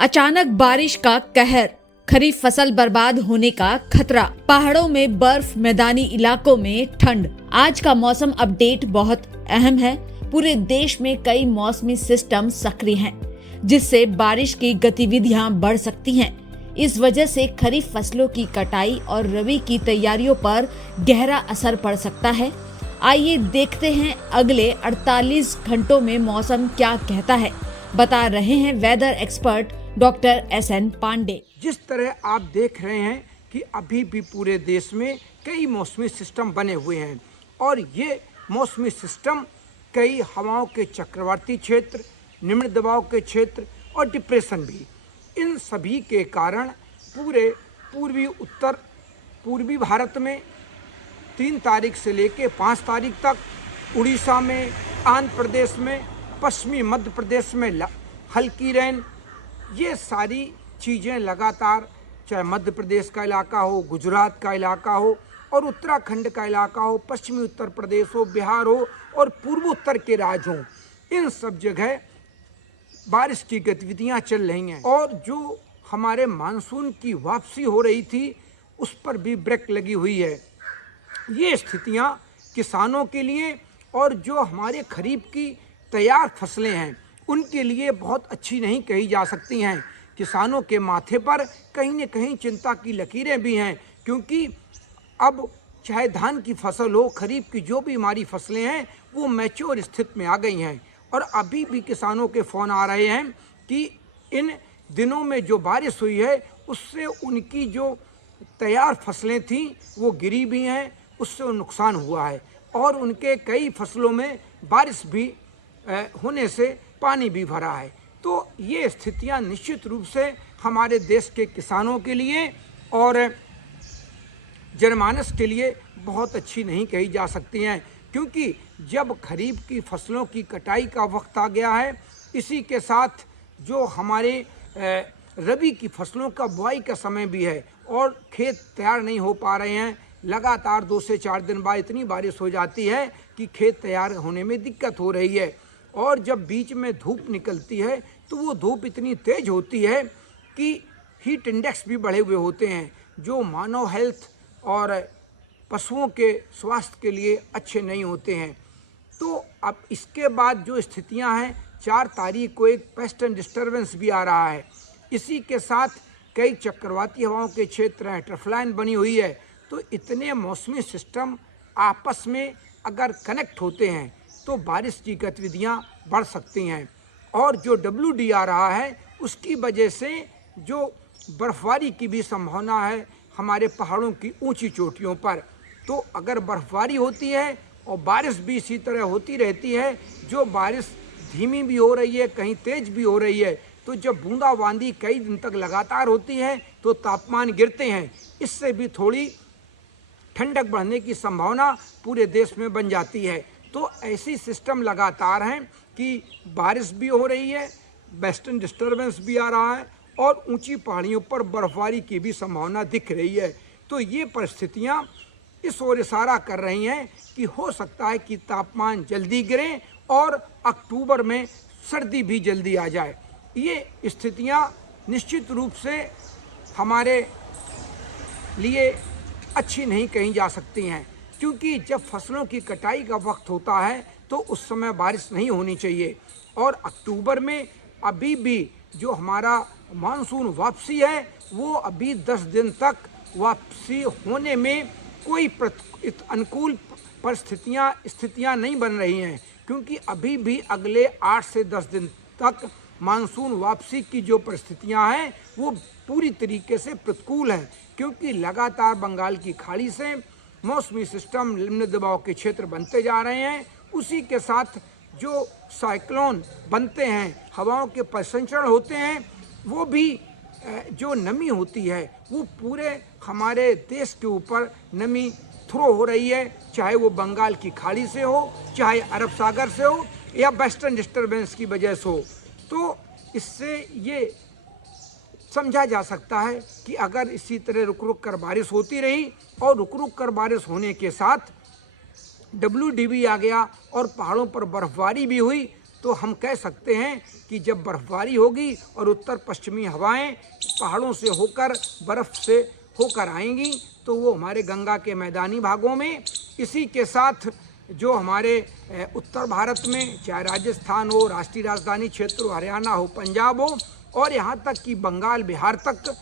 अचानक बारिश का कहर, खरीफ फसल बर्बाद होने का खतरा, पहाड़ों में बर्फ, मैदानी इलाकों में ठंड। आज का मौसम अपडेट बहुत अहम है। पूरे देश में कई मौसमी सिस्टम सक्रिय हैं, जिससे बारिश की गतिविधियां बढ़ सकती हैं। इस वजह से खरीफ फसलों की कटाई और रबी की तैयारियों पर गहरा असर पड़ सकता है। आइए देखते हैं अगले 48 घंटों में मौसम क्या कहता है। बता रहे हैं weather expert doctor S N Pandey. जिस तरह आप देख रहे हैं कि अभी भी पूरे देश में कई मौसमी सिस्टम बने हुए हैं और ये मौसमी सिस्टम कई हवाओं के चक्रवाती क्षेत्र, निम्न दबाव के क्षेत्र और डिप्रेशन भी, इन सभी के कारण पूरे पूर्वी भारत में 3 तारीख से लेकर 5 तारीख तक, उड़ीसा में, आंध्र प्रदेश में, पश्चिमी मध्य प्रदेश में हल्की रेन, ये सारी चीज़ें लगातार, चाहे मध्य प्रदेश का इलाका हो, गुजरात का इलाका हो और उत्तराखंड का इलाका हो, पश्चिमी उत्तर प्रदेश हो, बिहार हो और पूर्वोत्तर के राज्य हों, इन सब जगह बारिश की गतिविधियां चल रही हैं। और जो हमारे मानसून की वापसी हो रही थी उस पर भी ब्रेक लगी हुई है। ये स्थितियां किसानों के लिए और जो हमारे खरीफ की तैयार फसलें हैं उनके लिए बहुत अच्छी नहीं कही जा सकती हैं। किसानों के माथे पर कहीं न कहीं चिंता की लकीरें भी हैं, क्योंकि अब चाहे धान की फसल हो, खरीफ की जो भी हमारी फसलें हैं वो मैच्योर स्थिति में आ गई हैं। और अभी भी किसानों के फ़ोन आ रहे हैं कि इन दिनों में जो बारिश हुई है उससे उनकी जो तैयार फसलें थीं वो गिरी भी हैं, उससे नुकसान हुआ है और उनके कई फसलों में बारिश भी होने से पानी भी भरा है। तो ये स्थितियां निश्चित रूप से हमारे देश के किसानों के लिए और जनमानस के लिए बहुत अच्छी नहीं कही जा सकती हैं, क्योंकि जब खरीफ की फसलों की कटाई का वक्त आ गया है, इसी के साथ जो हमारे रबी की फसलों का बुआई का समय भी है और खेत तैयार नहीं हो पा रहे हैं। लगातार 2 से 4 दिन बाद इतनी बारिश हो जाती है कि खेत तैयार होने में दिक्कत हो रही है। और जब बीच में धूप निकलती है तो वो धूप इतनी तेज होती है कि हीट इंडेक्स भी बढ़े हुए होते हैं, जो मानव हेल्थ और पशुओं के स्वास्थ्य के लिए अच्छे नहीं होते हैं। तो अब इसके बाद जो स्थितियां हैं, 4 तारीख को एक वेस्टर्न डिस्टर्बेंस भी आ रहा है। इसी के साथ कई चक्रवाती हवाओं के क्षेत्र हैं, ट्रफलाइन बनी हुई है। तो इतने मौसमी सिस्टम आपस में अगर कनेक्ट होते हैं तो बारिश की गतिविधियां बढ़ सकती हैं। और जो WD आ रहा है उसकी वजह से जो बर्फबारी की भी संभावना है हमारे पहाड़ों की ऊंची चोटियों पर। तो अगर बर्फबारी होती है और बारिश भी इसी तरह होती रहती है, जो बारिश धीमी भी हो रही है, कहीं तेज भी हो रही है, तो जब बूंदाबांदी कई दिन तक लगातार होती है तो तापमान गिरते हैं। इससे भी थोड़ी ठंडक बढ़ने की संभावना पूरे देश में बन जाती है। तो ऐसी सिस्टम लगातार हैं कि बारिश भी हो रही है, वेस्टर्न डिस्टर्बेंस भी आ रहा है और ऊंची पहाड़ियों पर बर्फबारी की भी संभावना दिख रही है। तो ये परिस्थितियां इस ओर इशारा कर रही हैं कि हो सकता है कि तापमान जल्दी गिरे और अक्टूबर में सर्दी भी जल्दी आ जाए। ये स्थितियां निश्चित रूप से हमारे लिए अच्छी नहीं कही जा सकती हैं, क्योंकि जब फसलों की कटाई का वक्त होता है तो उस समय बारिश नहीं होनी चाहिए। और अक्टूबर में अभी भी जो हमारा मानसून वापसी है वो अभी 10 दिन तक वापसी होने में कोई अनुकूल स्थितियां नहीं बन रही हैं, क्योंकि अभी भी अगले 8 से 10 दिन तक मानसून वापसी की जो परिस्थितियां हैं वो पूरी तरीके से प्रतिकूल हैं, क्योंकि लगातार बंगाल की खाड़ी से मौसमी सिस्टम, निम्न दबाव के क्षेत्र बनते जा रहे हैं। उसी के साथ जो साइक्लोन बनते हैं, हवाओं के परिसंचरण होते हैं, वो भी जो नमी होती है वो पूरे हमारे देश के ऊपर नमी थ्रो हो रही है, चाहे वो बंगाल की खाड़ी से हो, चाहे अरब सागर से हो या वेस्टर्न डिस्टर्बेंस की वजह से हो। तो इससे ये समझा जा सकता है कि अगर इसी तरह रुक रुक कर बारिश होती रही और रुक रुक कर बारिश होने के साथ WD भी आ गया और पहाड़ों पर बर्फबारी भी हुई तो हम कह सकते हैं कि जब बर्फबारी होगी और उत्तर पश्चिमी हवाएं पहाड़ों से होकर बर्फ़ से होकर आएंगी तो वो हमारे गंगा के मैदानी भागों में, इसी के साथ जो हमारे उत्तर भारत में चाहे राजस्थान हो, राष्ट्रीय राजधानी क्षेत्र हो, हरियाणा हो, पंजाब हो और यहाँ तक कि बंगाल बिहार तक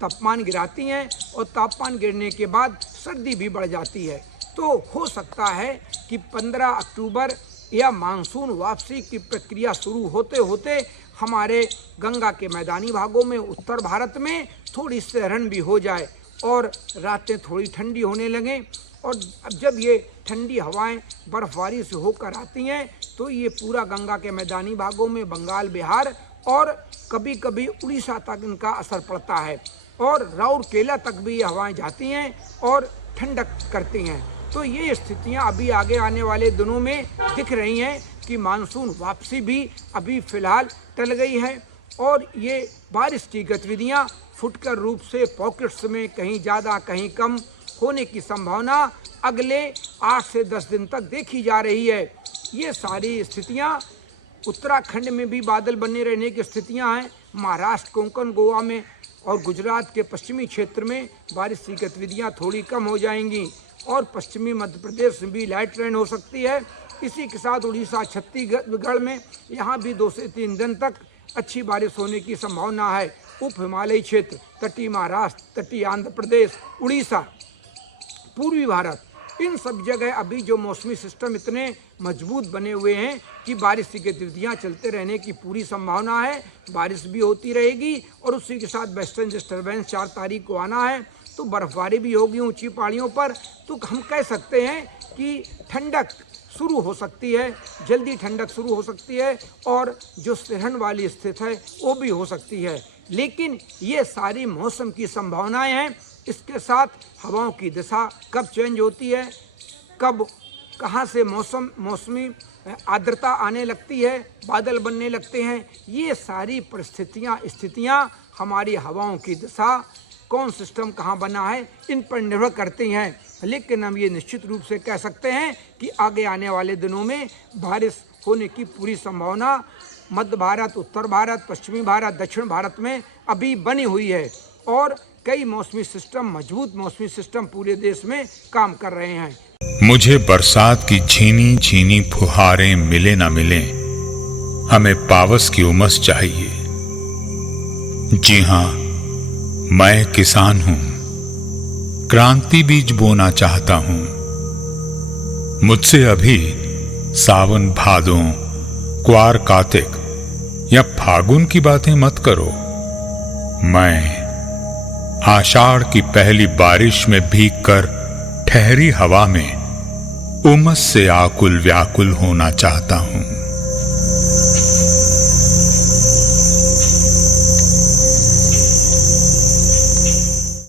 तापमान गिराती हैं और तापमान गिरने के बाद सर्दी भी बढ़ जाती है। तो हो सकता है कि 15 अक्टूबर या मानसून वापसी की प्रक्रिया शुरू होते होते हमारे गंगा के मैदानी भागों में उत्तर भारत में थोड़ी सहरन भी हो जाए और रातें थोड़ी ठंडी होने लगें। और अब जब ये ठंडी हवाएं बर्फबारी से होकर आती हैं तो ये पूरा गंगा के मैदानी भागों में बंगाल बिहार और कभी कभी उड़ीसा तक इनका असर पड़ता है और राउरकेला तक भी ये हवाएं जाती हैं और ठंडक करती हैं। तो ये स्थितियां अभी आगे आने वाले दिनों में दिख रही हैं कि मानसून वापसी भी अभी फ़िलहाल टल गई है और ये बारिश की गतिविधियां फुटकर रूप से पॉकेट्स में कहीं ज़्यादा कहीं कम होने की संभावना अगले 8 से 10 दिन तक देखी जा रही है। ये सारी स्थितियां उत्तराखंड में भी बादल बने रहने की स्थितियां हैं। महाराष्ट्र, कोंकण, गोवा में और गुजरात के पश्चिमी क्षेत्र में बारिश की गतिविधियां थोड़ी कम हो जाएंगी और पश्चिमी मध्य प्रदेश में भी लाइट रेन हो सकती है। इसी के साथ उड़ीसा, छत्तीसगढ़ में यहाँ भी 2 से 3 दिन तक अच्छी बारिश होने की संभावना है। उप हिमालयी क्षेत्र, तटीय महाराष्ट्र, तटीय आंध्र प्रदेश, उड़ीसा, पूर्वी भारत, इन सब जगह अभी जो मौसमी सिस्टम इतने मजबूत बने हुए हैं कि बारिश की गतिविधियाँ चलते रहने की पूरी संभावना है। बारिश भी होती रहेगी और उसी के साथ वेस्टर्न डिस्टर्बेंस 4 तारीख को आना है तो बर्फबारी भी होगी ऊंची पहाड़ियों पर। तो हम कह सकते हैं कि ठंडक शुरू हो सकती है, जल्दी ठंडक शुरू हो सकती है और जो सहन वाली स्थिति है वो भी हो सकती है। लेकिन ये सारी मौसम की संभावनाएं हैं। इसके साथ हवाओं की दिशा कब चेंज होती है, कब कहाँ से मौसमी आर्द्रता आने लगती है, बादल बनने लगते हैं, ये सारी स्थितियाँ हमारी हवाओं की दिशा, कौन सिस्टम कहाँ बना है, इन पर निर्भर करती हैं। लेकिन हम ये निश्चित रूप से कह सकते हैं कि आगे आने वाले दिनों में बारिश होने की पूरी संभावना मध्य भारत, उत्तर भारत, पश्चिमी भारत, दक्षिण भारत में अभी बनी हुई है और कई मौसमी सिस्टम, मजबूत मौसमी सिस्टम पूरे देश में काम कर रहे हैं। मुझे बरसात की झीनी झीनी फुहारें मिले ना मिले, हमें पावस की उमस चाहिए। जी हाँ, मैं किसान हूं, क्रांति बीज बोना चाहता हूं। मुझसे अभी सावन, भादों, क्वार, कार्तिक या फागुन की बातें मत करो। मैं आषाढ़ की पहली बारिश में भीगकर ठहरी हवा में उमस से आकुल व्याकुल होना चाहता हूं।